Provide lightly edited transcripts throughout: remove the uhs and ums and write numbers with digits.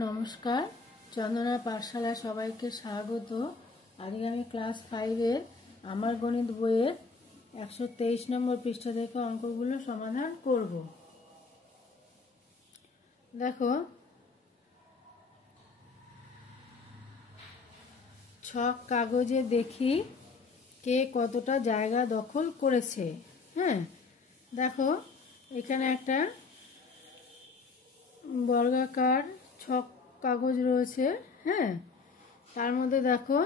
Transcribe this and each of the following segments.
নমস্কার, চন্দনা পাঠশালা সবাইকে স্বাগত। আজকে আমি ক্লাস 5-এর আমার গণিত বইয়ের 123 নম্বর পৃষ্ঠা থেকে অঙ্কগুলো সমাধান করব। দেখো, ছক কাগজে দেখি কে কতটা জায়গা দখল করেছে। হ্যাঁ, দেখো এখানে একটা বর্গাকার ছক কাগজ রয়েছে। হ্যাঁ, তার মধ্যে দেখো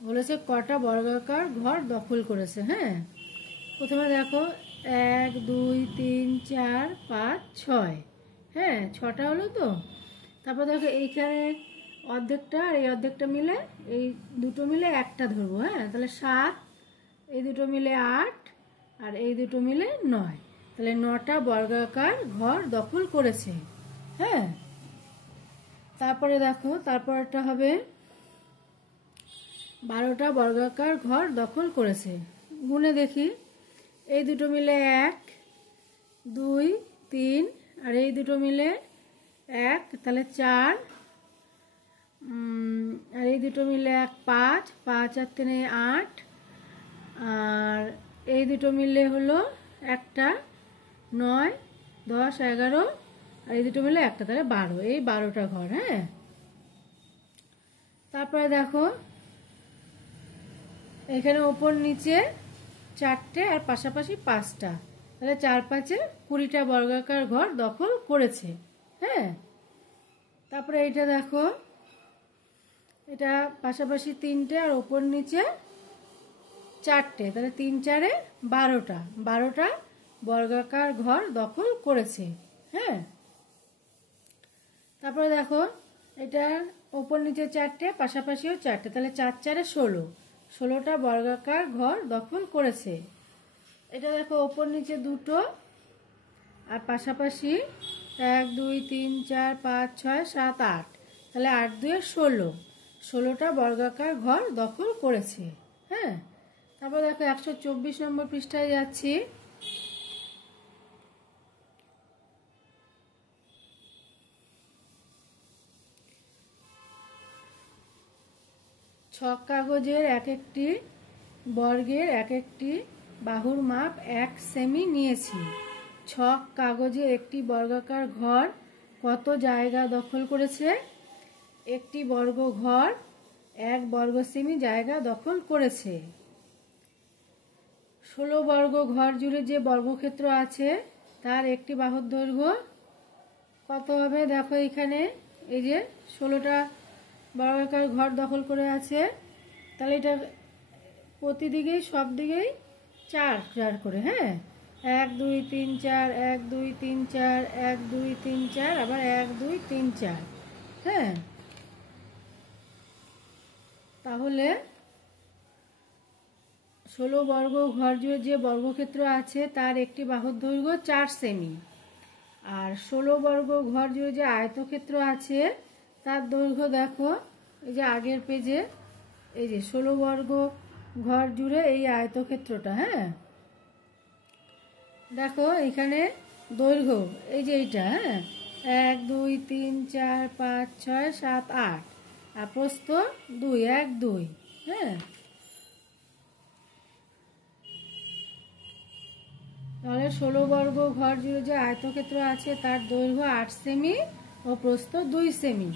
বলেছে কটা বর্গাকার ঘর দখল করেছে। হ্যাঁ, প্রথমে দেখো 1 2 3 4 5 6। হ্যাঁ, 6টা হলো তো। তারপর দেখো এইখানে অর্ধেকটা আর এই অর্ধেকটা মিলে, এই দুটো মিলে একটা ধরবো। হ্যাঁ, তাহলে 7, এই দুটো মিলে 8 আর এই দুটো মিলে 9। তাহলে 9টা বর্গাকার ঘর দখল করেছে। হ্যাঁ, তারপরে দেখো তারপরটা হবে 12টা বর্গাকার ঘর দখল করেছে। গুনে দেখি, এই দুটো মিলে 1 2 3 আর এই দুটো মিলে 1, তাহলে 4 আর এই দুটো মিলে 1 5 5 আর 3 8 আর এই দুটো মিলে হলো একটা 9 10 11 আর এই দুটো মিলে একটা, তাহলে 12। এই 12টা ঘর। হ্যাঁ, তারপরে দেখো এখানে ওপর নিচে 4টে আর পাশাপাশি 5টা, তাহলে 4 5-এ 20টা বর্গাকার ঘর দখল করেছে। হ্যাঁ, তারপরে এইটা দেখো, এটা পাশাপাশি 3টে আর ওপর নিচে 4টে, তাহলে 3 4-এ 12টা 12টা বর্গাকার ঘর দখল করেছে। হ্যাঁ, তারপরে দেখো এটা ওপর নিচে 4টে পাশাপাশিও 4টে, তাহলে 4 4-এ 16টা বর্গাকার ঘর দখল করেছে। এটা দেখো ওপর নিচে 2টো আর পাশাপাশি 1 2 3 4 5 6 7 8, তাহলে 8 2-এ 16টা বর্গাকার ঘর দখল করেছে। হ্যাঁ, তারপর দেখো 124 নম্বর পৃষ্ঠায় যাচ্ছি। ছক কাগজের এক একটি বর্গের এক একটি বাহুর মাপ 1 সেমি নিয়েছি। ছক কাগজের একটি বর্গাকার ঘর কত জায়গা দখল করেছে? একটি বর্গ ঘর 1 বর্গ সেমি জায়গা দখল করেছে। 16 বর্গ ঘর জুড়ে যে বর্গক্ষেত্র আছে তার একটি বাহুর দৈর্ঘ্য কত হবে? দেখো এখানে এই যে 16টা বর্গাকার ঘর দখল করে আছে, তাহলে এটা প্রতিদিকেই সব দিকেই 4 4 করে। হ্যাঁ, 1 2 3 4 1 2 3 4 1 2 3 4 আবার 1 2 3 4। হ্যাঁ, তাহলে 16 বর্গ ঘর জুড়ে যে বর্গক্ষেত্র আছে তার একটি বাহুর দৈর্ঘ্য 4 সেমি। আর 16 বর্গ ঘর জুড়ে যে আয়তক্ষেত্র আছে তার দৈর্ঘ্য দেখো এই যে আগের পেজে, এই যে 16 বর্গ ঘর জুড়ে এই আয়তক্ষেত্রটা। হ্যাঁ, দেখো এখানে দৈর্ঘ্য এই যে এইটা। হ্যাঁ, 1 2 3 4 5 6 7 8 আর প্রস্থ 2 1 2। হ্যাঁ, তাহলে 16 বর্গ ঘর জুড়ে যে আয়তক্ষেত্র আছে তার দৈর্ঘ্য 8 সেমি ও প্রস্থ 2 সেমি।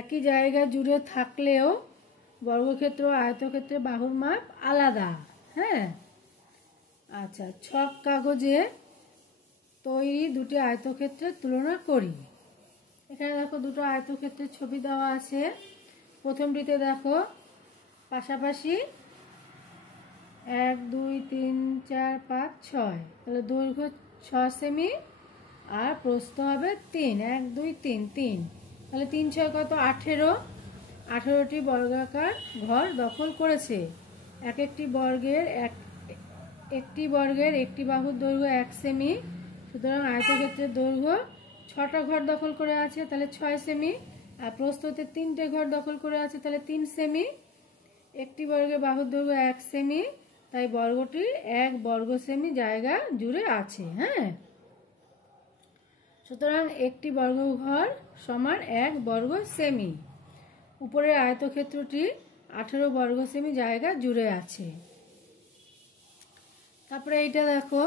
একই জায়গা জুড়ে থাকলেও বর্গক্ষেত্র আয়তক্ষেত্রের বাহুর মাপ আলাদা। হ্যাঁ, আচ্ছা, ছক কাগজে তৈরি দুটি আয়তক্ষেত্রের তুলনা করি। এখানে দেখো দুটো আয়তক্ষেত্রের ছবি দেওয়া আছে। প্রথমটিতে দেখো পাশাপাশি 1 2 3 4 5 6, তাহলে দৈর্ঘ্য 6 সেমি আর প্রস্থ হবে 3 1 2 3 3, তাহলে 3 6 কত? 18। 18টি বর্গাকার ঘর দখল করেছে। একটি বর্গের একটি বাহুর দৈর্ঘ্য 1 সেমি, সুতরাং আয়তক্ষেত্রের দৈর্ঘ্য 6টা ঘর দখল করে আছে, তাহলে 6 সেমি। আর প্রস্থতে 3টে ঘর দখল করে আছে, তাহলে 3 সেমি। একটি বর্গের বাহুর দৈর্ঘ্য 1 সেমি, তাই বর্গটি 1 বর্গ সেমি জায়গা জুড়ে আছে। হ্যাঁ, সুতরাং একটি বর্গঘর সমান 1 বর্গ সেমি। উপরের আয়তক্ষেত্রটি 18 বর্গ সেমি জায়গা জুড়ে আছে। তারপরে এইটা দেখো,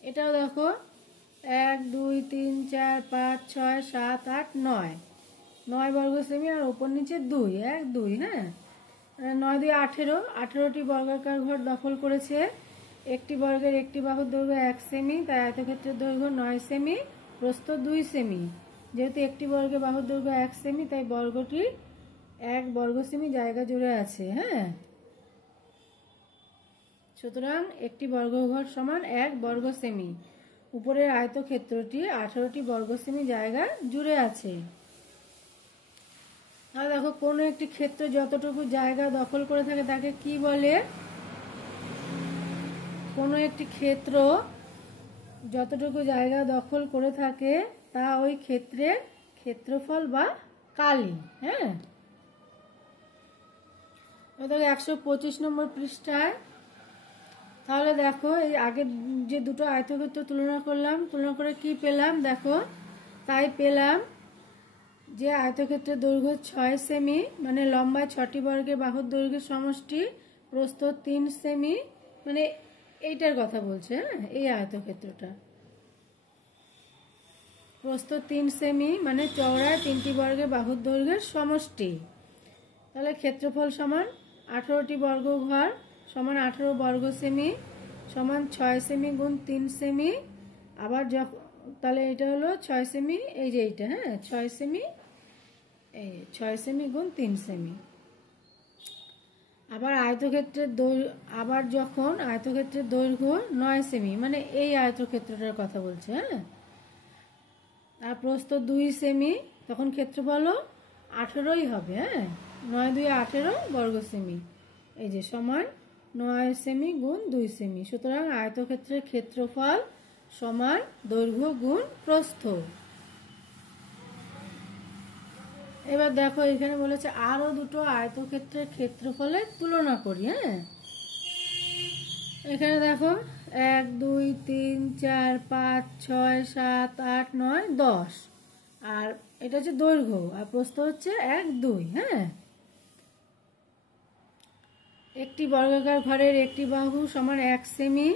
এটাও দেখো 1 2 3 4 5 6 7 8 9 9 বর্গ সেমি আর ওপর নিচে 2 1 2। হ্যাঁ, 9 2 18, 18টি বর্গাকার ঘর দখল করেছে। একটি বর্গের একটি বাহুর দৈর্ঘ্য 1 সেমি, তাই আয়তক্ষেত্রের দৈর্ঘ্য 9 সেমি, প্রস্থ 2 সেমি। যেহেতু একটি বর্গের বাহুর দৈর্ঘ্য 1 সেমি, তাই বর্গটি 1 বর্গ সেমি জায়গা জুড়ে আছে। হ্যাঁ, সুতরাং একটি বর্গঘর সমান 1 বর্গ সেমি। উপরের আয়তক্ষেত্রটি 18টি বর্গ সেমি জায়গা জুড়ে আছে। আর দেখো, কোনো একটি ক্ষেত্র যতটুকু জায়গা দখল করে থাকে তাকে কি বলে? কোনো একটি ক্ষেত্র যতটুকু জায়গা দখল করে থাকে তা ওই ক্ষেত্রের ক্ষেত্রফল বা কালি। হ্যাঁ, দেখো 125 নম্বর পৃষ্ঠায়। তাহলে দেখো, এই আগের যে দুটো আয়তক্ষেত্র তুলনা করলাম, তুলনা করে কি পেলাম দেখো। তাই পেলাম যে আয়তক্ষেত্রের দৈর্ঘ্য 6 সেমি, মানে লম্বায় 6টি বর্গের বাহুর দৈর্ঘ্যের সমষ্টি, প্রস্থ 3 সেমি, মানে এইটার কথা বলছে। হ্যাঁ, এই আয়তক্ষেত্রটা প্রস্থ 3 সেমি, মানে চওড়ায় 3টি বর্গের বাহুর দৈর্ঘ্যের সমষ্টি। তাহলে ক্ষেত্রফল সমান 18টি বর্গ ঘর সমান 18 বর্গ সেমি সমান 6 সেমি গুণ 3 সেমি। আবার যখন, তাহলে এটা হলো 6 সেমি, এই যে এইটা, হ্যাঁ 6 সেমি, এই 6 সেমি গুণ 3 সেমি। আবার আবার যখন আয়তক্ষেত্রের দৈর্ঘ্য 9 সেমি, মানে এই আয়তক্ষেত্রটার কথা বলছে। হ্যাঁ, আর প্রস্থ 2 সেমি, তখন ক্ষেত্রফল 18ই হবে। হ্যাঁ, 9 2 18 বর্গ সেমি, এই যে সমান 9 সেমি গুণ 2 সেমি। সুতরাং আয়তক্ষেত্রের ক্ষেত্রফল সমান দৈর্ঘ্য গুণ প্রস্থ। এবার দেখো, এখানে বলেছে আরো দুটো আয়তক্ষেত্রের ক্ষেত্রফলের তুলনা করি। হ্যাঁ, এখানে দেখো 1 2 3 4 5 6 7 8 9 10, আর এটা হচ্ছে দৈর্ঘ্য, আর প্রস্থ হচ্ছে 1 2। হ্যাঁ, একটি বর্গাকার ঘরের একটি বাহু সমান 1 সেমি,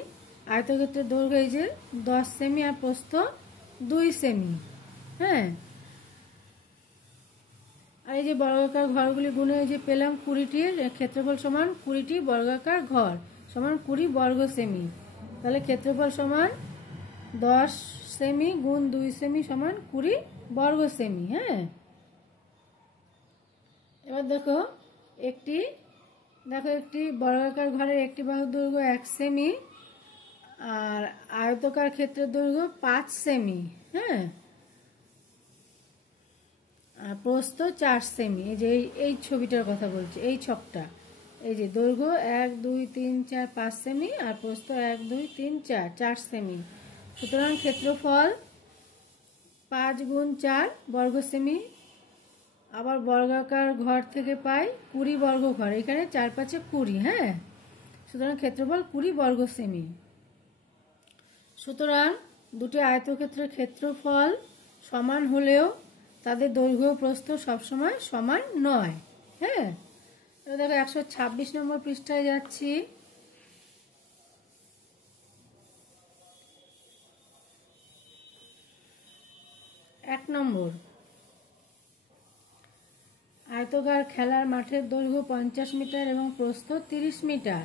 আয়তক্ষেত্রের দৈর্ঘ্য এই যে 10 সেমি আর প্রস্থ 2 সেমি। হ্যাঁ, আর এই যে বর্গাকার ঘরগুলি গুণে এই যে পেলাম 20টির ক্ষেত্রফল সমান 20টি বর্গাকার ঘর সমান 20 বর্গ সেমি। তাহলে ক্ষেত্রফল সমান 10 সেমি গুণ 2 সেমি সমান 20 বর্গ সেমি। হ্যাঁ, এবার দেখো একটি বর্গাকার ঘরের একটি বাহুর দৈর্ঘ্য 1 সেমি আর আয়তকার ক্ষেত্রের দৈর্ঘ্য 5 সেমি। হ্যাঁ, আর প্রস্থ 4 সেমি। এই যে এই ছবিটার কথা বলছি, এই ছকটা, এই যে দৈর্ঘ্য 1 2 3 4 5 সেমি আর প্রস্থ 1 2 3 4 4 সেমি। সুতরাং ক্ষেত্রফল 5 গুণ 4 বর্গ সেমি। আবার বর্গাকার ঘর থেকে পাই 20 বর্গ ঘর, এখানে 4 5 20। হ্যাঁ, সুতরাং ক্ষেত্রফল 20 বর্গ সেমি। সুতরাং দুটি আয়তক্ষেত্রের ক্ষেত্রফল সমান হলেও তাদের দৈর্ঘ্য প্রস্থ সবসময় সমান নয়। হ্যাঁ, এবার দেখো 126 নম্বর পৃষ্ঠায় যাচ্ছি। এক নম্বর, আয়তকার খেলার মাঠের দৈর্ঘ্য 50 মিটার এবং প্রস্থ 30 মিটার।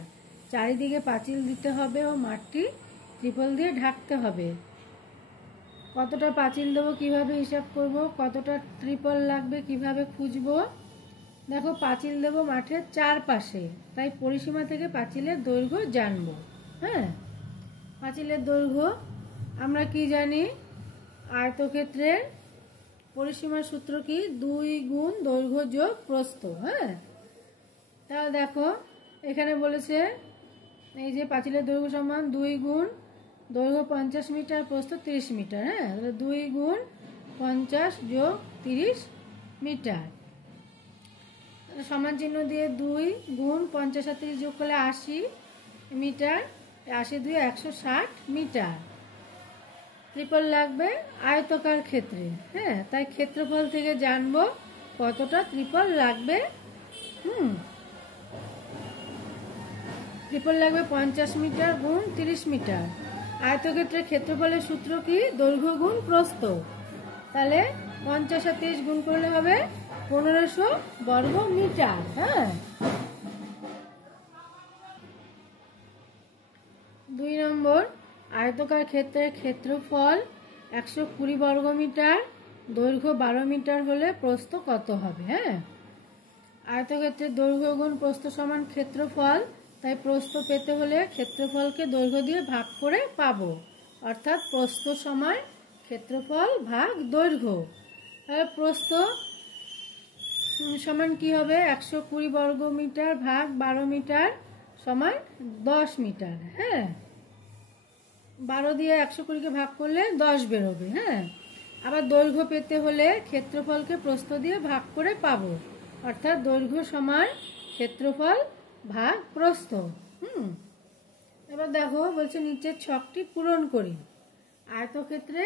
চারিদিকে পাঁচিল দিতে হবে ও মাঠটি ত্রিপল দিয়ে ঢাকতে হবে। কতটা পাঁচিল দেবো কিভাবে হিসাব করব, কতটা ত্রিপল লাগবে কিভাবে খুঁজবো। দেখো, পাঁচিল দেবো মাঠের চারপাশে, তাই পরিসীমা থেকে পাঁচিলের দৈর্ঘ্য জানবো। হ্যাঁ, পাঁচিলের দৈর্ঘ্য আমরা কি জানি, আয়তক্ষেত্রের পরিসীমার সূত্র কি, 2 গুণ দৈর্ঘ্য যোগ প্রস্থ। হ্যাঁ, তাহলে দেখো এখানে বলেছে এই যে পাঁচিলের দৈর্ঘ্য সমান 2 গুণ দৈর্ঘ্য 50 মিটার, প্রস্থ 30 মিটার। হ্যাঁ, তাহলে 2 গুণ 50 যোগ 30 মিটার। সমান চিহ্ন দিয়ে 2 গুণ 50 আর 30 যোগ করলে 80 মিটার, 80 2 160 মিটার। ট্রিপল লাগবে আয়তকার ক্ষেত্রে, হ্যাঁ, তাই ক্ষেত্রফল থেকে জানবো কতটা ট্রিপল লাগবে। ট্রিপল লাগবে 50 মিটার গুণ 30 মিটার। আয়তক্ষেত্রের ক্ষেত্রফলের সূত্র কি? দৈর্ঘ্য গুণ প্রস্থ। তাহলে 50 আর 30 গুণ করলে হবে 1500 বর্গ মিটার। হ্যাঁ, 2 নম্বর, আয়তকার ক্ষেত্রের ক্ষেত্রফল 120 বর্গ মিটার, দৈর্ঘ্য 12 মিটার হলে প্রস্থ কত হবে? হ্যাঁ, আয়তক্ষেত্রের দৈর্ঘ্য গুণ প্রস্থ সমান ক্ষেত্রফল, তাই প্রস্থ পেতে হলে ক্ষেত্রফলকে দৈর্ঘ্য দিয়ে ভাগ করে পাবো, অর্থাৎ প্রস্থ সমান ক্ষেত্রফল ভাগ দৈর্ঘ্য। তাহলে প্রস্থ সমান কি হবে? 120 বর্গ মিটার ভাগ 12 মিটার সমান 10 মিটার। হ্যাঁ, 12 দিয়ে 120কে ভাগ করলে 10 বেরোবে। হ্যাঁ, আবার দৈর্ঘ্য পেতে হলে ক্ষেত্রফলকে প্রস্থ দিয়ে ভাগ করে পাবো, অর্থাৎ দৈর্ঘ্য সমান ক্ষেত্রফল ভাগ প্রস্থ। এবার দেখো বলছে নিচের ছকটি পূরণ করি। আয়তক্ষেত্রে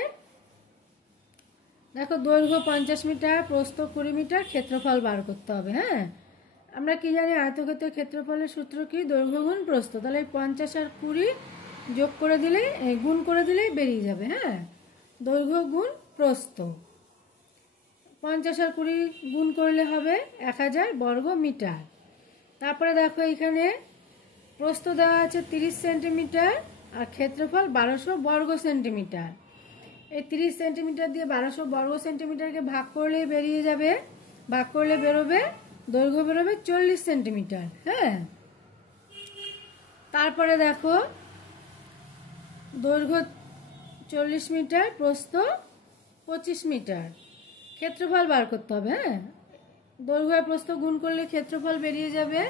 দেখো দৈর্ঘ্য 50 মিটার, প্রস্থ 20 মিটার, ক্ষেত্রফল বার করতে হবে। হ্যাঁ, আমরা কি জানি? আয়তক্ষেত্রের ক্ষেত্রফলের সূত্র কি? দৈর্ঘ্য গুণ প্রস্থ। তাহলে 50 আর 20 যোগ করে দিলে, গুণ করে দিলেই বেরিয়ে যাবে। হ্যাঁ, দৈর্ঘ্য গুণ প্রস্থ। 50 আর 20 গুণ করলে হবে 1000 বর্গ মিটার। তারপরে দেখো এখানে প্রস্থ দেওয়া আছে 30 সেন্টিমিটার আর ক্ষেত্রফল 1200 বর্গ সেন্টিমিটার। এই 30 সেন্টিমিটার দিয়ে 1200 বর্গ সেন্টিমিটারকে ভাগ করলেই বেরিয়ে যাবে। ভাগ করলে বেরোবে দৈর্ঘ্য বেরোবে 40 সেন্টিমিটার। হ্যাঁ, তারপরে দেখো দৈর্ঘ্য 40 মিটার, প্রস্থ 25 মিটার, ক্ষেত্রফল বার করতে হবে। হ্যাঁ, দৈর্ঘ্য আর প্রস্থ গুণ করলে ক্ষেত্রফল বেরিয়ে যাবে।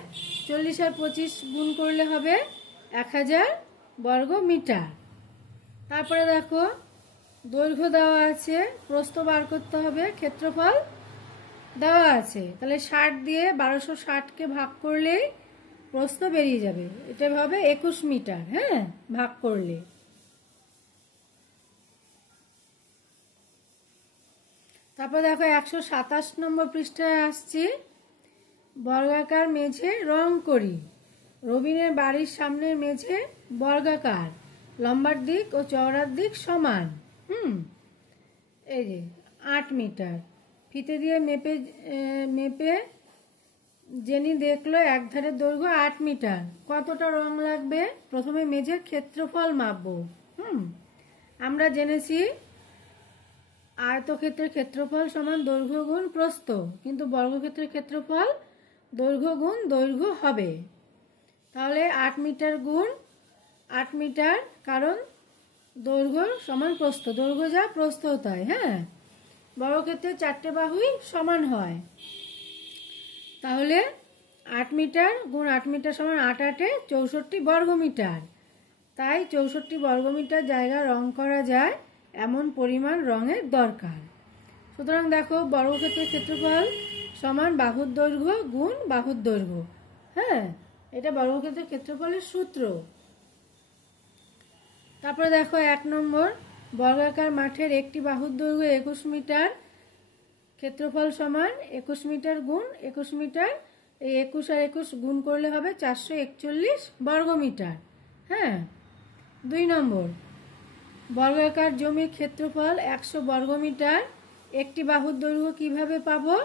40 আর 25 গুণ করলে হবে 1000 বর্গ মিটার। তারপরে দেখো দৈর্ঘ্য দেওয়া আছে, প্রস্থ বার করতে হবে, ক্ষেত্রফল দেওয়া আছে। তাহলে 60 দিয়ে 1260কে ভাগ করলেই প্রস্থ বেরিয়ে যাবে। এটা হবে 21 মিটার। হ্যাঁ, ভাগ করলে। তারপর দেখো 127 নম্বর পৃষ্ঠায় আসছি। বর্গাকার মেঝে রং করি। রবিনের বাড়ির সামনের মেঝে বর্গাকার, লম্বার দিক ও চওড়ার দিক সমান। এই যে 8 মিটার। ফিতে দিয়ে মেপে জেনি দেখলো এক ধারের দৈর্ঘ্য 8 মিটার। কতটা রং লাগবে? প্রথমে মেঝের ক্ষেত্রফল মাপবো। আমরা জেনেছি আয়তক্ষেত্রের ক্ষেত্রফল সমান দৈর্ঘ্য গুণ প্রস্থ, কিন্তু বর্গক্ষেত্রের ক্ষেত্রফল দৈর্ঘ্য গুণ দৈর্ঘ্য হবে। তাহলে 8 মিটার গুণ 8 মিটার, কারণ দৈর্ঘ্য সমান প্রস্থ, দৈর্ঘ্য যা প্রস্থ তাই। হ্যাঁ, বর্গক্ষেত্রে 4টে বাহুই সমান হয়। তাহলে 8 মিটার গুণ 8 মিটার সমান 8 8 64 বর্গ মিটার। তাই 64 বর্গ মিটার জায়গা রং করা যায় এমন পরিমাণ রঙের দরকার। সুতরাং দেখো বর্গক্ষেত্রের ক্ষেত্রফল সমান বাহুর দৈর্ঘ্য গুণ বাহুর দৈর্ঘ্য। হ্যাঁ, এটা বর্গক্ষেত্রের ক্ষেত্রফলের সূত্র। তারপরে দেখো 1 নম্বর, বর্গাকার মাঠের একটি বাহুর দৈর্ঘ্য 21 মিটার, ক্ষেত্রফল সমান 21 মিটার গুণ 21 মিটার। এই 21 আর 21 গুণ করলে হবে 441 বর্গ মিটার। হ্যাঁ, 2 নম্বর, বর্গাকার জমির ক্ষেত্রফল 100 বর্গ মিটার। একটি বাহুর দৈর্ঘ্য কিভাবে পাবো?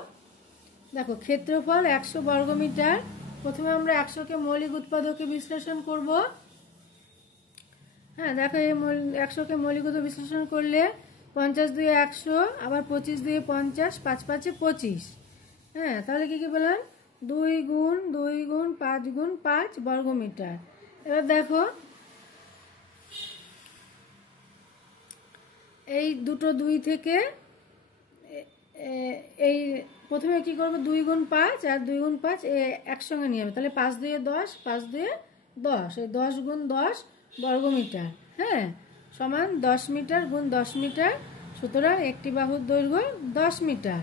দেখো ক্ষেত্রফল 100 বর্গ মিটার। প্রথমে আমরা 100কে মৌলিক উৎপাদকে বিশ্লেষণ করব। হ্যাঁ, দেখো এই 100কে মৌলিক উৎপাদকে বিশ্লেষণ করলে 50 2 100, আবার 25 2 50, 5 5 25। হ্যাঁ, তাহলে কি পেলাম? 2 গুণ 2 গুণ 5 গুণ 5 বর্গ মিটার। এবার দেখো এই দুটো 2 থেকে এই প্রথমে কি করবো? 2 গুণ 5 আর 2 গুণ 5 একসঙ্গে নিয়ে যাবে। তাহলে 5 2 10, 5 2 10, এই 10 গুণ 10 বর্গ মিটার। হ্যাঁ, সমান 10 মিটার গুণ 10 মিটার। সুতরাং একটি বাহুর দৈর্ঘ্য 10 মিটার।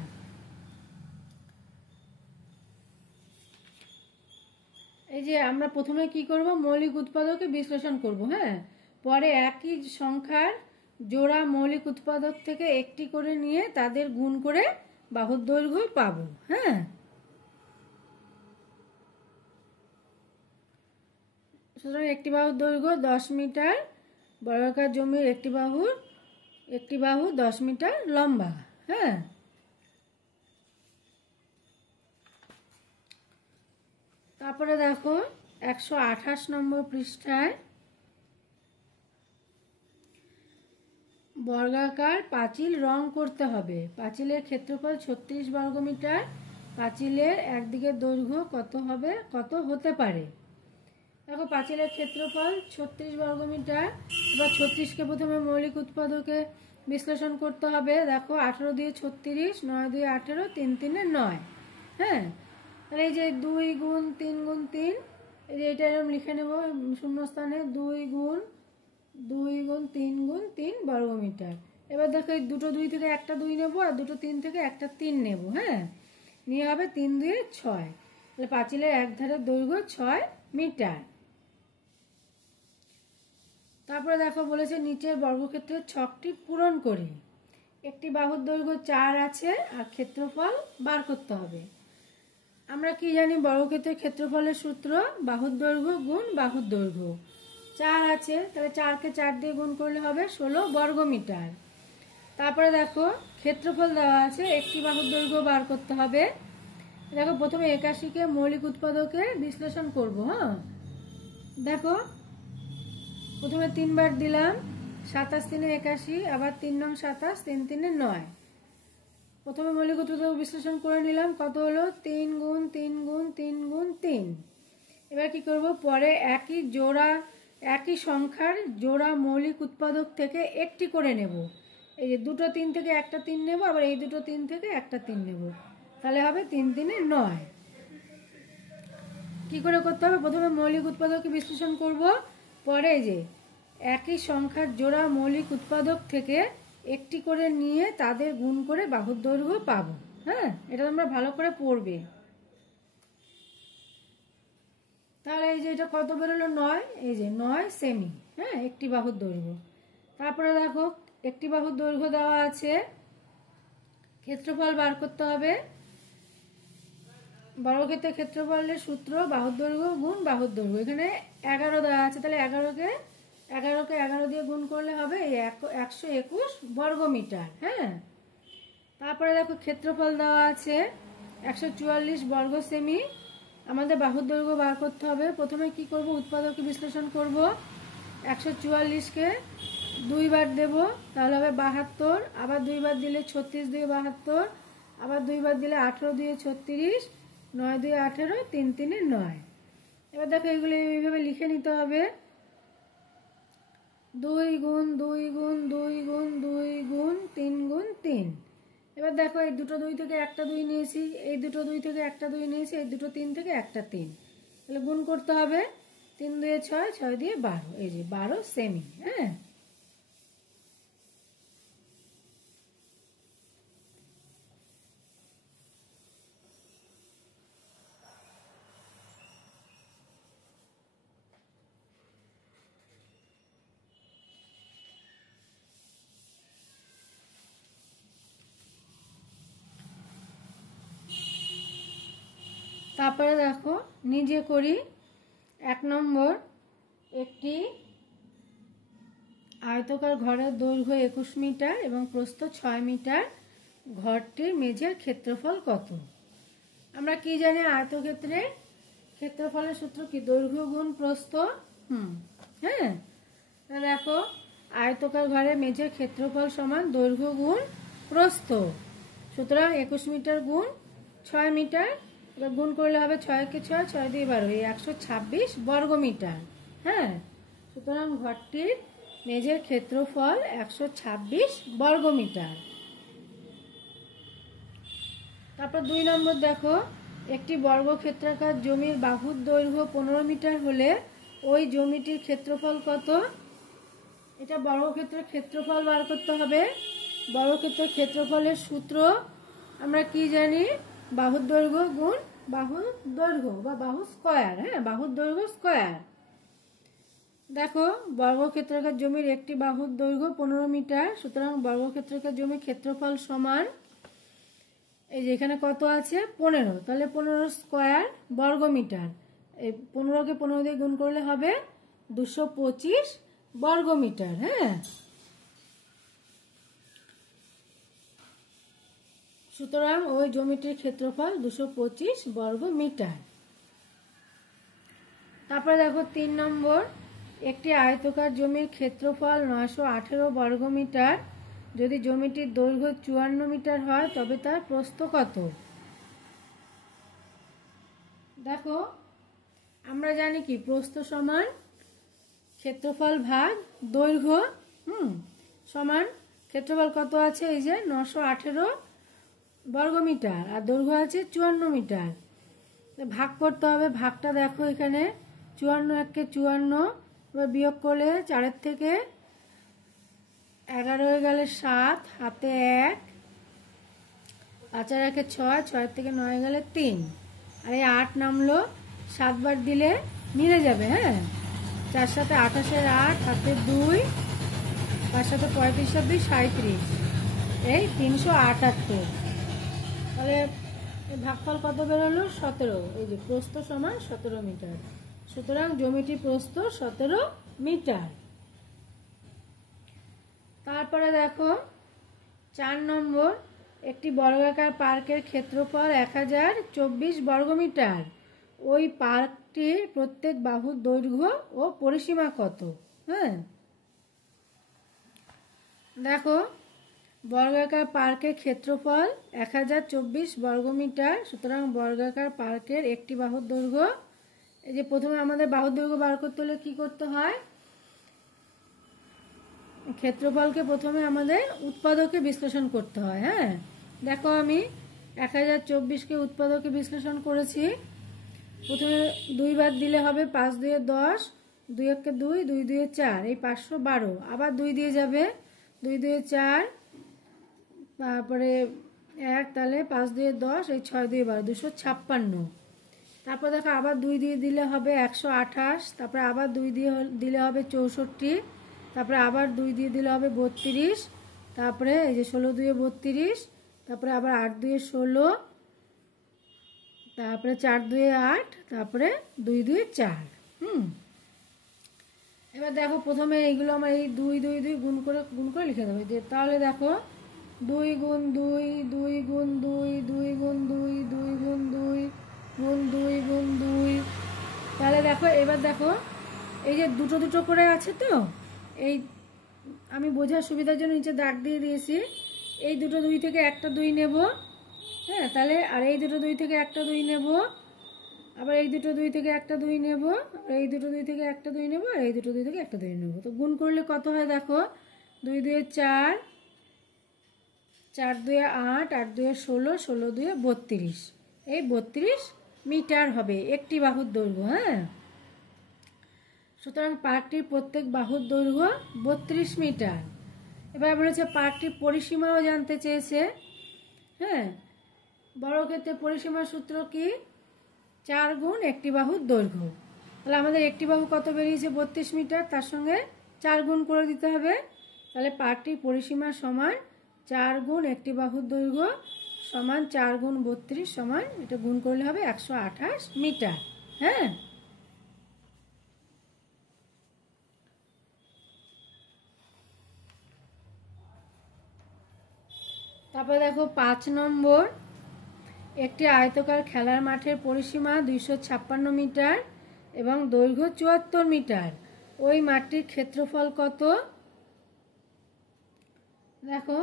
এই যে আমরা প্রথমে কি করব, মৌলিক উৎপাদকে বিশ্লেষণ করব। হ্যাঁ, পরে একই সংখ্যার জোড়া মৌলিক উৎপাদক থেকে একটি করে নিয়ে তাদের গুণ করে বাহুর দৈর্ঘ্য পাবো। হ্যাঁ, সুতরাং একটি বাহুর দৈর্ঘ্য 10 মিটার, বর্গাকার জমির একটি বাহু 10 মিটার লম্বা। হ্যাঁ, তারপরে দেখো 128 নম্বর পৃষ্ঠায় বর্গাকার পাঁচিল রং করতে হবে। পাঁচিলের ক্ষেত্রফল 36 বর্গমিটার। পাঁচিলের একদিকের দৈর্ঘ্য কত হতে পারে? দেখো পাঁচিলের ক্ষেত্রফল 36 বর্গমিটার। এবার 36কে প্রথমে মৌলিক উৎপাদকে বিশ্লেষণ করতে হবে। দেখো 18 দিয়ে 36, 9 দিয়ে 18, 3 3 9। হ্যাঁ, তাহলে এই যে 2 গুণ 3 গুণ 3, এই যে এটা এরকম লিখে নেব শূন্যস্থানে, 2 গুণ 3 গুণ 3 বর্গমিটার। এবার দেখো এই দুটো 2 থেকে একটা 2 নেব, আর দুটো 3 থেকে একটা 3 নেব। হ্যাঁ, নিয়ে হবে 3 2 6। তাহলে পাঁচিলের এক ধারের দৈর্ঘ্য 6 মিটার। তারপরে দেখো বলেছে নিচের বর্গক্ষেত্রের ছকটি পূরণ করি। একটি বাহুর দৈর্ঘ্য 4 আছে আর ক্ষেত্রফল বার করতে হবে। আমরা কি জানি, বর্গক্ষেত্রের ক্ষেত্রফলের সূত্র বাহুর দৈর্ঘ্য গুণ বাহুর দৈর্ঘ্য। 4 আছে, তাহলে 4কে 4 দিয়ে গুণ করলে হবে 16 বর্গমিটার। তারপরে দেখো ক্ষেত্রফল দেওয়া আছে, একটি বাহুর দৈর্ঘ্য বার করতে হবে। দেখো প্রথমে 81কে মৌলিক উৎপাদকে বিশ্লেষণ করব। হ্যাঁ, দেখো প্রথমে 3 বার দিলাম, 27 3 81, আবার 3 নং 27, 3 3 9। প্রথমে মৌলিক উৎপাদক বিশ্লেষণ করে নিলাম, কত হলো 3 গুণ 3 গুণ 3 গুণ 3। এবার কি করব, পরে একই সংখ্যার জোড়া মৌলিক উৎপাদক থেকে একটি করে নেব। এই যে দুটো 3 থেকে একটা 3 নেব, আবার এই দুটো 3 থেকে একটা 3 নেব, তাহলে হবে 3 3 9। কি করে করতে হবে, প্রথমে মৌলিক উৎপাদককে বিশ্লেষণ করব, পরে যে একই সংখ্যার জোড়া মৌলিক উৎপাদক থেকে একটি করে নিয়ে তাদের গুণ করে বাহুর দৈর্ঘ্য পাবো। হ্যাঁ, এটা তোমরা ভালো করে পড়বে। তাহলে এই যে এটা কত বেরোলো 9, এই যে 9 সেমি। হ্যাঁ, একটি বাহুর দৈর্ঘ্য। তারপরে দেখো একটি বাহুর দৈর্ঘ্য দেওয়া আছে, ক্ষেত্রফল বার করতে হবে। বর্গক্ষেত্রের ক্ষেত্রফলের সূত্র বাহুর দৈর্ঘ্য গুণ বাহুর দৈর্ঘ্য। এখানে 11 দেওয়া আছে, তাহলে 11কে 11 দিয়ে গুণ করলে হবে এই 121 বর্গমিটার। হ্যাঁ, তারপরে দেখো ক্ষেত্রফল দেওয়া আছে 144 বর্গ সেমি। আমাদের বাহুর দৈর্ঘ্য বার করতে হবে। প্রথমে কি করব, উৎপাদকে বিশ্লেষণ করব। 144কে 2 বার দেব, তাহলে হবে 72, আবার 2 বার দিলে 36 2 72, আবার 2 বার দিলে 18 2 36, 9 2 18, 3 3 9। এবার দেখো এগুলো এইভাবে লিখে নিতে হবে, 2 গুণ 2 গুণ 2 গুণ 2 গুণ 3 গুণ 3। এবার দেখো এই দুটো 2 থেকে একটা 2 নিয়েছি, এই দুটো 2 থেকে একটা 2 নিয়েছি, এই দুটো 3 থেকে একটা 3, তাহলে গুণ করতে হবে। 3 2 6, 6 দিয়ে 12, এই যে 12 সেমি। হ্যাঁ, তারপরে দেখো নিজে করি। 1 নম্বর, একটি আয়তকার ঘরের দৈর্ঘ্য 21 মিটার এবং প্রস্থ 6 মিটার। ঘরটির মেঝের ক্ষেত্রফল কত? আমরা কি জানি, আয়তক্ষেত্রে ক্ষেত্রফলের সূত্র কি, দৈর্ঘ্য গুণ প্রস্থ। হ্যাঁ, দেখো আয়তকার ঘরের মেঝের ক্ষেত্রফল সমান দৈর্ঘ্য গুণ প্রস্থ। সুতরাং 21 মিটার গুণ 6 মিটার, এবার গুণ করলে হবে 6 কে 6, 6 দিয়ে 12, 126 বর্গমিটার। হ্যাঁ, সুতরাং ঘরটির মেঝের ক্ষেত্রফল 126 বর্গমিটার। তারপর 2 নম্বর দেখো, একটি বর্গক্ষেত্রাকার জমির বাহুর দৈর্ঘ্য 15 মিটার হলে ওই জমিটির ক্ষেত্রফল কত? এটা বর্গক্ষেত্রের ক্ষেত্রফল বার করতে হবে। বর্গক্ষেত্রের ক্ষেত্রফলের সূত্র আমরা কি জানি, বাহুর দৈর্ঘ্য গুণ বাহুর দৈর্ঘ্য বা বাহু স্কয়ার। হ্যাঁ, বাহুর দৈর্ঘ্য স্কয়ার। দেখো বর্গক্ষেত্রাকার জমির একটি বাহুর দৈর্ঘ্য 15 মিটার, সুতরাং বর্গক্ষেত্রাকার জমির ক্ষেত্রফল সমান, এই যে এখানে কত আছে 15, তাহলে 15 স্কয়ার বর্গ মিটার। এই 15কে 15 দিয়ে গুণ করলে হবে 225 বর্গ মিটার। হ্যাঁ, সুতরাং ওই জমিটির ক্ষেত্রফল 225 বর্গ মিটার। তারপরে দেখো 3 নম্বর, একটি আয়তকার জমির ক্ষেত্রফল 918 বর্গ মিটার, যদি জমিটির দৈর্ঘ্য 54 মিটার হয় তবে তার প্রস্থ কত? দেখো আমরা জানি কি প্রস্থ সমান ক্ষেত্রফল ভাগ দৈর্ঘ্য। সমান ক্ষেত্রফল কত আছে, এই যে 918 বর্গ মিটার, আর দৈর্ঘ্য আছে 54 মিটার। ভাগ করতে হবে, ভাগটা দেখো এখানে 54 একে 54, এবার বিয়োগ করলে 4 থেকে 11 হয়ে গেলে 7, হাতে 1, 5 আর 1 6, 6 থেকে 9 গেলে 3, আর এই 8 নামলো, 7 বার দিলে মিলে যাবে। হ্যাঁ, 4 সাথে 28 8, হাতে 2, 5 সাথে 35 আর 2 37, এই 378। তাহলে ভাগফল কত বেরোলো 17। এই যে প্রস্থ সমান 17 মিটার, সুতরাং জমিটি প্রস্থ 17 মিটার। তারপরে দেখো 4 নম্বর, একটি বর্গাকার পার্কের ক্ষেত্রফল 1024 বর্গমিটার, ওই পার্কটির প্রত্যেক বাহুর দৈর্ঘ্য ও পরিসীমা কত? হ্যাঁ, দেখো বর্গাকার পার্কের ক্ষেত্রফল 1024 বর্গমিটার, সুতরাং বর্গাকার পার্কের একটি বাহুর দৈর্ঘ্য, এই যে প্রথমে আমাদের বাহুর দৈর্ঘ্য বার করতে হলে কি করতে হয়, ক্ষেত্রফলকে প্রথমে আমাদের উৎপাদকে বিশ্লেষণ করতে হয়। হ্যাঁ, দেখো আমি 1024কে উৎপাদকে বিশ্লেষণ করেছি। প্রথমে 2 বার দিলে হবে 5 2 10, 2 1 2, 2 2 4, এই 512, আবার 2 দিয়ে যাবে, 2 2 4, তারপরে 1, তাহলে 5 2 10, এই 6 2 12, 256। তারপর দেখো আবার 2 দিয়ে দিলে হবে 128, তারপরে আবার 2 দিয়ে দিলে হবে 64, তারপরে আবার 2 দিয়ে দিলে হবে 32, তারপরে এই যে 16 2 32, তারপরে আবার 8 2 16, তারপরে 4 2 8, তারপরে 2 2 4। এবার দেখো প্রথমে এইগুলো আমার এই 2 2 2 গুণ করে লিখে দেবো। তাহলে দেখো 2 গুণ 2, 2 গুণ 2, 2 গুণ 2, 2 গুণ 2 গুণ 2 গুণ 2। তাহলে দেখো এবার দেখো এই যে দুটো দুটো করে আছে, তো এই আমি বোঝার সুবিধার জন্য নিচে দাগ দিয়ে দিয়েছি। এই দুটো 2 থেকে একটা 2 নেব। হ্যাঁ, তাহলে আর এই দুটো 2 থেকে একটা 2 নেব, আবার এই দুটো 2 থেকে একটা 2 নেব, আর এই দুটো 2 থেকে একটা 2 নেব, আর এই দুটো 2 থেকে একটা 2 নেব। তো গুণ করলে কত হয় দেখো, 2 2 4, 4 2 8, 8 2 16, 16 2 32, এই 32 মিটার হবে একটি বাহুর দৈর্ঘ্য। হ্যাঁ, সুতরাং পার্কটির প্রত্যেক বাহুর দৈর্ঘ্য 32 মিটার। এবার বলেছে পার্কটির পরিসীমাও জানতে চেয়েছে। হ্যাঁ, বর্গক্ষেত্রের পরিসীমার সূত্র কি, 4 গুণ একটি বাহুর দৈর্ঘ্য। তাহলে আমাদের একটি বাহু কত বেরিয়েছে 32 মিটার, তার সঙ্গে 4 গুণ করে দিতে হবে। তাহলে পার্কটির পরিসীমা সমান 4 গুণ একটি বাহুর দৈর্ঘ্য সমান 4 গুণ 32 সমান, এটা গুণ করলে হবে 128 মিটার। হ্যাঁ, তারপরে দেখো 5 নম্বর, একটি আয়তকার খেলার মাঠের পরিসীমা 256 মিটার এবং দৈর্ঘ্য 74 মিটার, ওই মাঠটির ক্ষেত্রফল কত? দেখো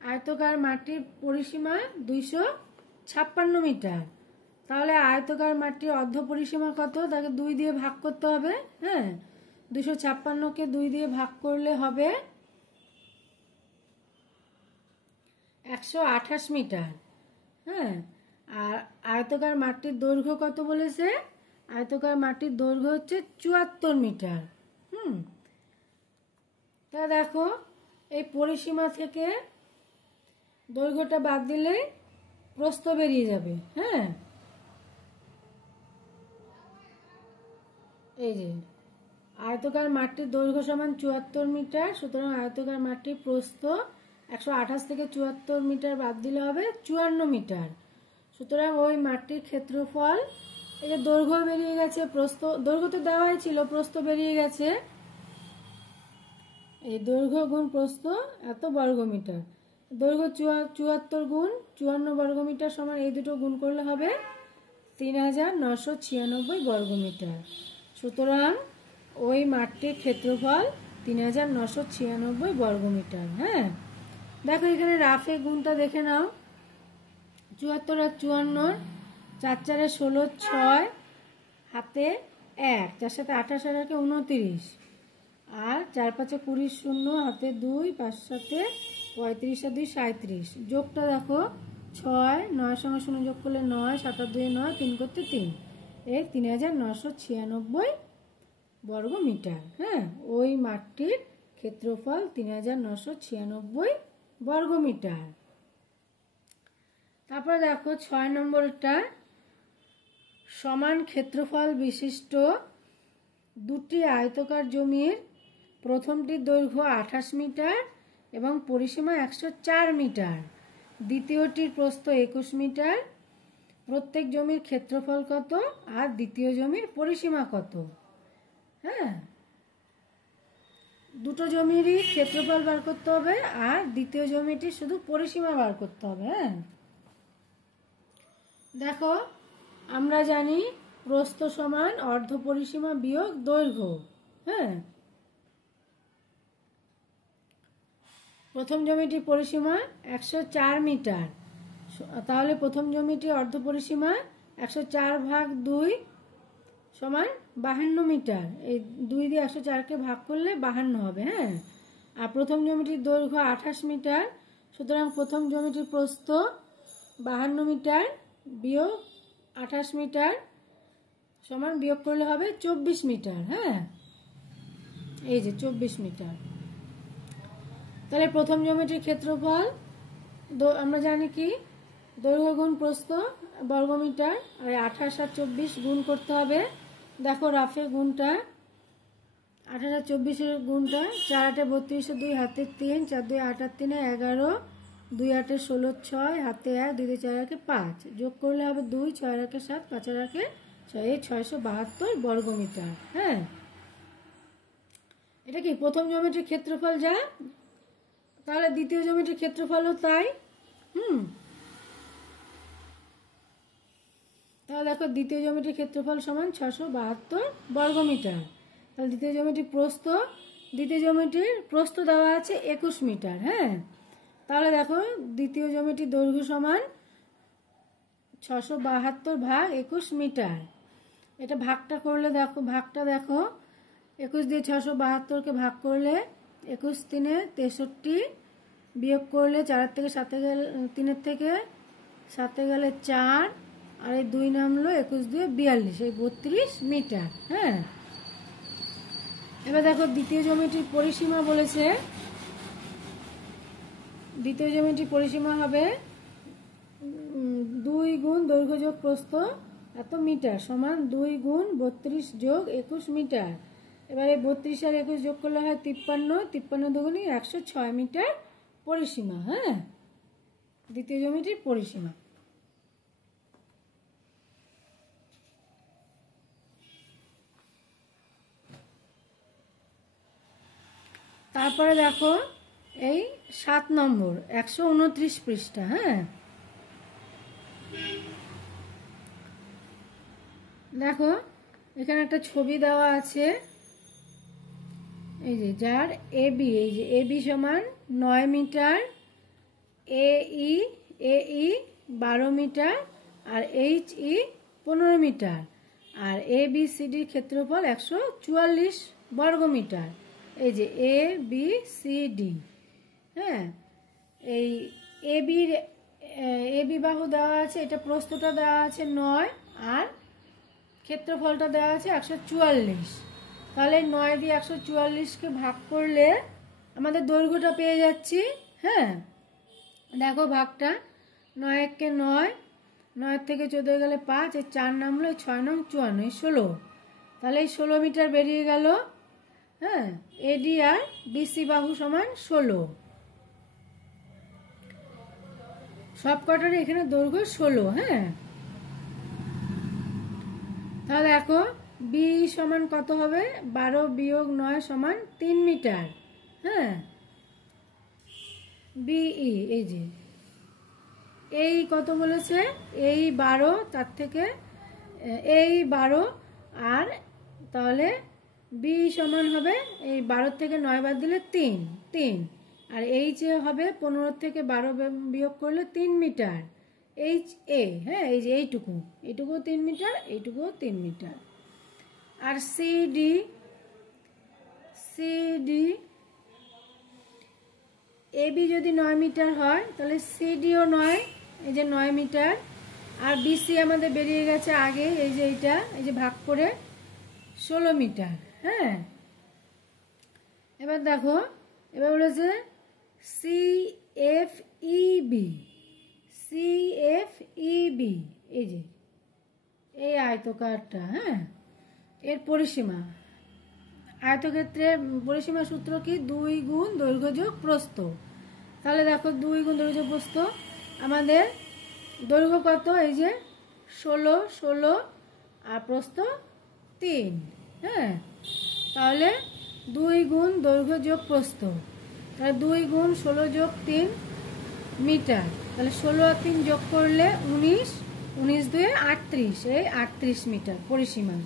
আয়তকার মাঠটির পরিসীমা 256 মিটার, তাহলে আয়তকার মাঠটির অর্ধ পরিসীমা কত, তাকে 2 দিয়ে ভাগ করতে হবে। হ্যাঁ, 256কে 2 দিয়ে ভাগ করলে হবে 128 মিটার। হ্যাঁ, আর আয়তকার মাঠটির দৈর্ঘ্য কত বলেছে, আয়তকার মাঠটির দৈর্ঘ্য হচ্ছে 74 মিটার। তা দেখো এই পরিসীমা থেকে দৈর্ঘ্যটা বাদ দিলে প্রস্থ বেরিয়ে যাবে। হ্যাঁ, এই যে আয়তকার মাঠটির দৈর্ঘ্য সমান 74 মিটার, সুতরাং আয়তকার মাঠটির প্রস্থ 128 থেকে 74 মিটার বাদ দিলে হবে 54 মিটার। সুতরাং ওই মাঠটির ক্ষেত্রফল, এই যে দৈর্ঘ্য বেরিয়ে গেছে, প্রস্থ, দৈর্ঘ্য তো দেওয়াই ছিল, প্রস্থ বেরিয়ে গেছে, এই দৈর্ঘ্য গুণ প্রস্থ এত বর্গমিটার। দৈর্ঘ্য 74 গুণ 54 বর্গমিটার সমান এই দুটো গুণ করলে হবে 3996 বর্গমিটার। সুতরাং ওই মাঠটির ক্ষেত্রফল 3996 বর্গমিটার। হ্যাঁ, দেখো এখানে রাফে গুণটা দেখে নাও। 74 আর 54, 4 4 16, 6 হাতে 1, 4 7 28 আর 1 29, আর 4 5 20 0 হাতে 2, 5 7 35 আর 2 37। যোগটা দেখো 6, 9 সঙ্গে 0 যোগ করলে 9, 7 আর 2 9, 3 করতে 3, এই 3996 বর্গমিটার। হ্যাঁ, ওই মাঠটির ক্ষেত্রফল 3996 বর্গমিটার। তারপরে দেখো 6 নম্বরটা, সমান ক্ষেত্রফল বিশিষ্ট দুটি আয়তকার জমির প্রথমটির দৈর্ঘ্য 28 মিটার এবং পরিসীমা 104 মিটার, দ্বিতীয়টির প্রস্থ 21 মিটার। প্রত্যেক জমির ক্ষেত্রফল কত আর দ্বিতীয় জমির পরিসীমা কত? হ্যাঁ, দুটো জমিরই ক্ষেত্রফল বার করতে হবে আর দ্বিতীয় জমিটির শুধু পরিসীমা বার করতে হবে। হ্যাঁ, দেখো আমরা জানি প্রস্থ সমান অর্ধ পরিসীমা বিয়োগ দৈর্ঘ্য। হ্যাঁ, প্রথম জমিটির পরিসীমা 104 মিটার, তাহলে প্রথম জমিটির অর্ধ পরিসীমা 104 ভাগ 2 সমান 52 মিটার। এই 2 দিয়ে 104কে ভাগ করলে 52 হবে। হ্যাঁ, আর প্রথম জমিটির দৈর্ঘ্য 28 মিটার, সুতরাং প্রথম জমিটির প্রস্থ 52 মিটার বিয়োগ 28 মিটার সমান, বিয়োগ করলে হবে 24 মিটার। হ্যাঁ, এই যে 24 মিটার। তাহলে প্রথম জমিটির ক্ষেত্রফল আমরা জানি কি, দৈর্ঘ্য গুণ প্রস্থ বর্গমিটার, আর 28 আর 24 গুণ করতে হবে। দেখো রাফে গুণটা, 28 আর 24 গুণটা 4 8 32 2 হাতে 3, 4 2 8 আর 3 11, 2 8 16 6 হাতে 1, 2 2 4 1 5, যোগ করলে হবে 2, 6 1 7, 5 আর 1 6, এই 672 বর্গমিটার। হ্যাঁ, এটা কি প্রথম জমিটির ক্ষেত্রফল যা, তাহলে দ্বিতীয় জমিটির ক্ষেত্রফলও তাই। তাহলে দেখো দ্বিতীয় জমিটির ক্ষেত্রফল সমান 672 বর্গমিটার। তাহলে দ্বিতীয় জমিটির প্রস্থ, দ্বিতীয় জমিটির প্রস্থ দেওয়া আছে 21 মিটার। হ্যাঁ, তাহলে দেখো দ্বিতীয় জমিটির দৈর্ঘ্য সমান 672 ভাগ 21 মিটার। এটা ভাগটা করলে দেখো, ভাগটা দেখো 21 দিয়ে 672কে ভাগ করলে 21 3 63, বিয়োগ করলে 4 থেকে 7 গেলে 3 থেকে 7 গেলে 4, আর এই 2 নামলো 21 দিয়ে 42, এই 32 মিটার। হ্যাঁ, এবার দেখো দ্বিতীয় জমিটির পরিসীমা বলেছে, দ্বিতীয় জমিটির পরিসীমা হবে 2 গুণ দৈর্ঘ্য যোগ প্রস্থ এত মিটার সমান 2 গুণ 32 যোগ 21 মিটার। এবারে 32 আর 21 যোগ করলে হয় 53, 53 দুগুণে 106 মিটার পরিসীমা। হ্যাঁ, দ্বিতীয় জমিটির পরিসীমা। তারপরে দেখো এই 7 নম্বর 129 পৃষ্ঠা। হ্যাঁ, দেখো এখানে একটা ছবি দেওয়া আছে, এই যে যার এবি, এই যে এবি সমান 9 মিটার, এই 12 মিটার আর HE 15 মিটার, আর ABCDর ক্ষেত্রফল 144 বর্গমিটার। এই যে ABCD। হ্যাঁ, এই এবি বাহু দেওয়া আছে, এটা প্রস্থটা দেওয়া আছে 9 আর ক্ষেত্রফলটা দেওয়া আছে 144। তাহলে 9 দিয়ে 144কে ভাগ করলে আমাদের দৈর্ঘ্যটা পেয়ে যাচ্ছি। হ্যাঁ, দেখো ভাগটা 9 একে 9, 9 থেকে 14 গেলে 5, এর 4 নামলো, 6 নং 54, এই 16। তাহলে এই 16 মিটার বেরিয়ে গেল। হ্যাঁ, এডি আর বিসি বাহু সমান 16। সব কটার এখানে দৈর্ঘ্য 16। হ্যাঁ, তাহলে দেখো বি সমান কত হবে? 12 বিয়োগ 9 সমান 3 মিটার। হ্যাঁ, বিই এই যে এই কত বলেছে? এই 12, তার থেকে এই 12, আর তাহলে বি সমান হবে এই 12 থেকে 9 বাদ দিলে 3, আর এইচ এ হবে 15 থেকে 12 বিয়োগ করলে 3 মিটার। এইচ এ, হ্যাঁ, এই যে এইটুকুও 3 মিটার, এইটুকুও 3 মিটার। আর সিডি এবি যদি 9 মিটার হয়, তাহলে সিডিও 9, এই যে 9 মিটার। আর বিসি আমাদের বেরিয়ে গেছে আগে, এই যে এইটা, এই যে ভাগ করে 16 মিটার। হ্যাঁ, এবার দেখো, এবার বলেছে সিএফইবি, এই যে এই আয়তকারটা। হ্যাঁ, এর পরিসীমা, আয়তক্ষেত্রের পরিসীমা সূত্র কি? 2 গুণ দৈর্ঘ্য যোগ প্রস্থ। তাহলে দেখো 2 গুণ দৈর্ঘ্য প্রস্থ, আমাদের দৈর্ঘ্য কত? এই যে 16, আর প্রস্থ 3। হ্যাঁ, তাহলে 2 গুণ দৈর্ঘ্য যোগ প্রস্থ, তাহলে 2 গুণ 16 যোগ 3 মিটার। তাহলে 16 আর 3 যোগ করলে 19, 19 দুয়ে 38, এই 38 মিটার পরিসীমা।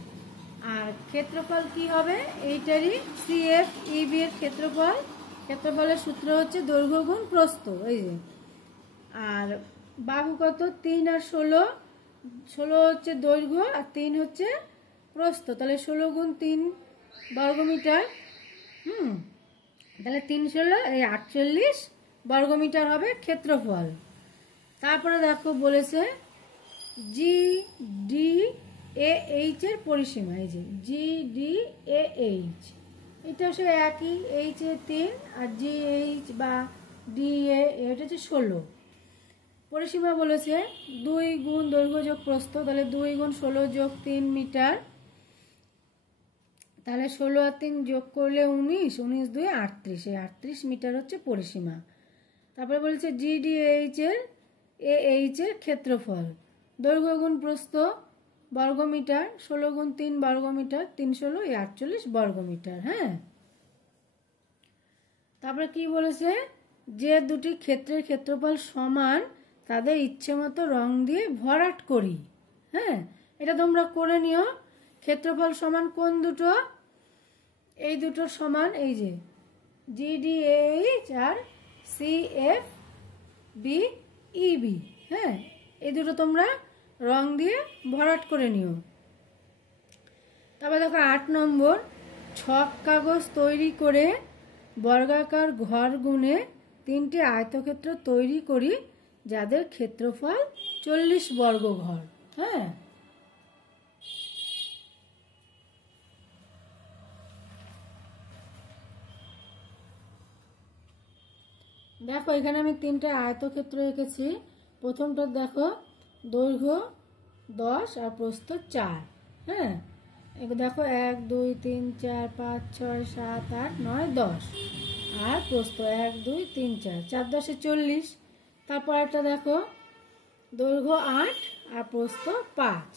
আর ক্ষেত্রফল কি হবে? এইটারই সিএফইবি এর ক্ষেত্রফলের সূত্র হচ্ছে দৈর্ঘ্য গুণ প্রস্থ, এই যে। আর বাহু কত? 3 আর 16, 16 হচ্ছে দৈর্ঘ্য আর 3 হচ্ছে প্রস্থ, তাহলে 16 গুণ 3 বর্গমিটার। তাহলে 3 16, এই 48 বর্গমিটার হবে ক্ষেত্রফল। তারপরে দেখো বলেছে জি ডি এ এইচ এর পরিসীমা, এই যে জি ডি এ এইচ, এটা সে একই, এইচ এ 3 আর জি এইচ বা ডি এ, এটা হচ্ছে 16। পরিসীমা বলেছে 2 গুণ দৈর্ঘ্য যোগ প্রস্থ, তাহলে 2 গুণ 16 যোগ 3 মিটার, তাহলে 16 আর 3 যোগ করলে 19, 19 দুয়ে 38, এই 38 মিটার হচ্ছে পরিসীমা। তারপরে বলেছে জিডিএইচ এর ক্ষেত্রফল, দৈর্ঘ্য গুণ প্রস্থ বর্গমিটার, 16 গুণ 3 বর্গমিটার, 3 16, এই 48 বর্গমিটার। হ্যাঁ, তারপরে কি বলেছে? যে দুটি ক্ষেত্রের ক্ষেত্রফল সমান, তাদের ইচ্ছে মতো রং দিয়ে ভরাট করি। হ্যাঁ, এটা তোমরা করে নিও। ক্ষেত্রফল সমান কোন দুটো? এই দুটোর সমান, এই যে জিডিএইচ আর সিএফবিইবি। হ্যাঁ, এই দুটো তোমরা রং দিয়ে ভরাট করে নিও। তারপর দেখো 8 নম্বর, ছক কাগজ তৈরি করে বর্গাকার ঘর গুণে 3টি আয়তক্ষেত্র তৈরি করি, যাদের ক্ষেত্রফল 40 বর্গ ঘর। হ্যাঁ, দেখো এখানে আমি 3টে আয়তক্ষেত্র এঁকেছি। প্রথমটা দেখো দৈর্ঘ্য 10 আর প্রস্থ 4। হ্যাঁ, দেখো 1 2 3 4 5 6 7 8 9 10, আর প্রস্থ 1 2 3 4, 4 10 40। তারপর একটা দেখো দৈর্ঘ্য 8 আর প্রস্থ 5,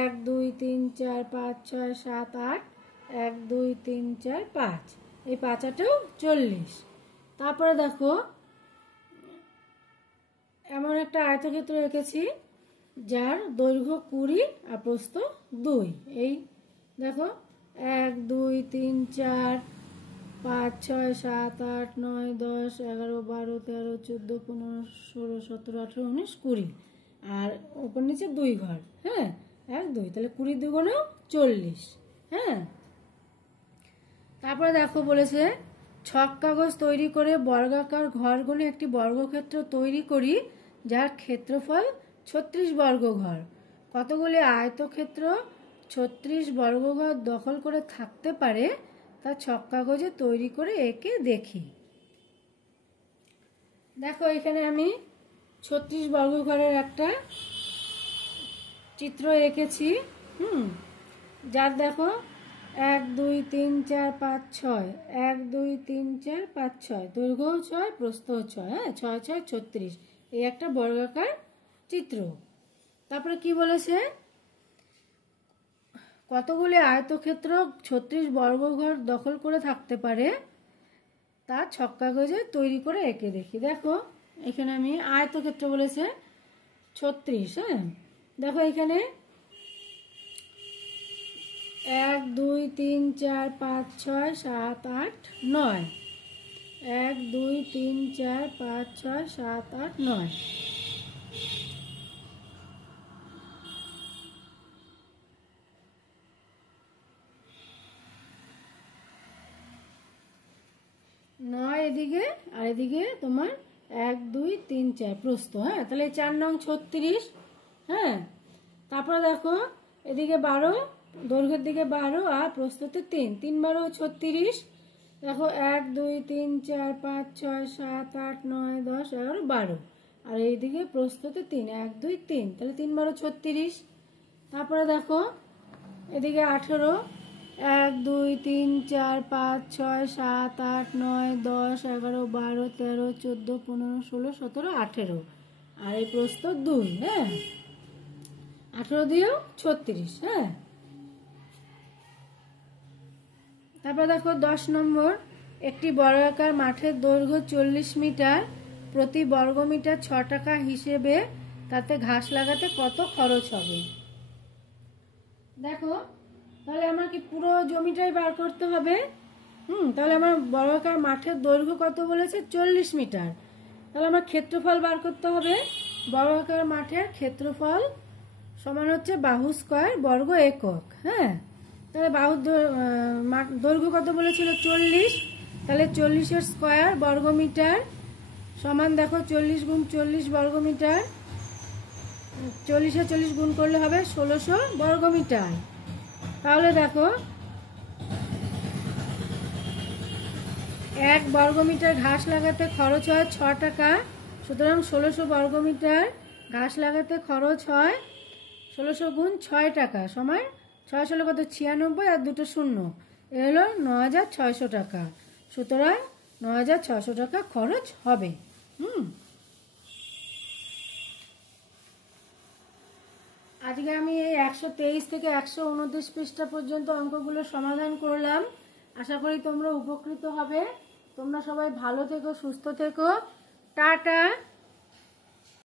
1 2 3 4 5 6 7 8, 1 2 3 4 5, এই 5 8 40। তারপরে দেখো এমন একটা আয়তক্ষেত্র এঁকেছি যার দৈর্ঘ্য 20 আর প্রস্থ 2। এই দেখো 1 2 3 4 5 6 7 8 9 10 11 12 13 14 15 16 17 18 19 20, আর ওপর নিচে 2 ঘর। হ্যাঁ, 1 2, তাহলে 20 2 40। হ্যাঁ, তারপরে দেখো বলেছে ছক কাগজ তৈরি করে বর্গাকার ঘর গুণে একটি বর্গক্ষেত্র তৈরি করি, যার ক্ষেত্রফল 36 বর্গ ঘর। কতগুলি আয়তক্ষেত্র 36 বর্গ ঘর দখল করে থাকতে পারে, তা ছক কাগজে তৈরি করে এঁকে দেখি। দেখো এখানে আমি 36 বর্গঘরের একটা চিত্র এঁকেছি। যার দেখো 1 2 3 4 5 6, 1 2 3 4 5 6, দৈর্ঘ্য 6, প্রস্থ 6, হ্যাঁ 6 6 36, এই একটা বর্গাকার চিত্র। তারপরে কি বলেছে, কতগুলি আয়তক্ষেত্র 36 বর্গঘর দখল করে থাকতে পারে তা ছক্কা গজে তৈরি করে এঁকে দেখি। দেখো এখানে আমি আয়তক্ষেত্র বলেছে 36, হ্যাঁ দেখো এখানে 1 2 3 4 5 6 7 8 9, 1 2 3 4 5 6 7 8 9, নয় এদিকে আর এদিকে তোমার 1 2 3 4 প্রস্থ, হ্যাঁ তাহলে 4 নং 36, হ্যাঁ তারপরে দেখো এদিকে 12, দৈর্ঘ্যের দিকে 12 আর প্রস্থতে 3, 3 12 36, দেখো 1 2 3 4 5 6 7 8 9 10 11 12, আর এইদিকে প্রস্থতে 3, 1 2 3, তাহলে 3 12 36। তারপরে দেখো এদিকে 18, 1 2 3 4 5 6 7 8 9 10 11 12 13 14 15 16 17 18, আর এই প্রস্থ 2, হ্যাঁ 18 দিয়েও 36, হ্যাঁ। তারপর দেখো 10 নম্বর, একটি বর্গাকার মাঠের দৈর্ঘ্য 40 মিটার, প্রতি বর্গমিটার 6 টাকা হিসেবে তাতে ঘাস লাগাতে কত খরচ হবে। দেখো তাহলে আমার কি পুরো জমিটাই বার করতে হবে। তাহলে আমার বর্গাকার মাঠের দৈর্ঘ্য কত বলেছে 40 মিটার, তাহলে আমার ক্ষেত্রফল বার করতে হবে। বর্গাকার মাঠের ক্ষেত্রফল সমান হচ্ছে বাহু স্কয়ার বর্গ একক, হ্যাঁ তাহলে বাহুর দৈর্ঘ্য কত বলেছিল 40, তাহলে 40-এর স্কয়ার বর্গমিটার সমান দেখো 40 গুণ 40 বর্গমিটার, 40 আর 40 গুণ করলে হবে 1600 বর্গমিটার। তাহলে দেখো 1 বর্গমিটার ঘাস লাগাতে খরচ হয় 6 টাকা, সুতরাং 1600 বর্গমিটার ঘাস লাগাতে খরচ হয় 1600 গুণ 6 টাকা সমান 6 ষোলো কত 96 আর দুটো শূন্য, এ হলো 9600 টাকা, সুতরাং 9600 টাকা খরচ হবে। আজকে আমি এই 123 থেকে 129 পৃষ্ঠা পর্যন্ত অঙ্কগুলো সমাধান করলাম। আশা করি তোমরা উপকৃত হবে। তোমরা সবাই ভালো থেকো, সুস্থ থেকো, টাটা।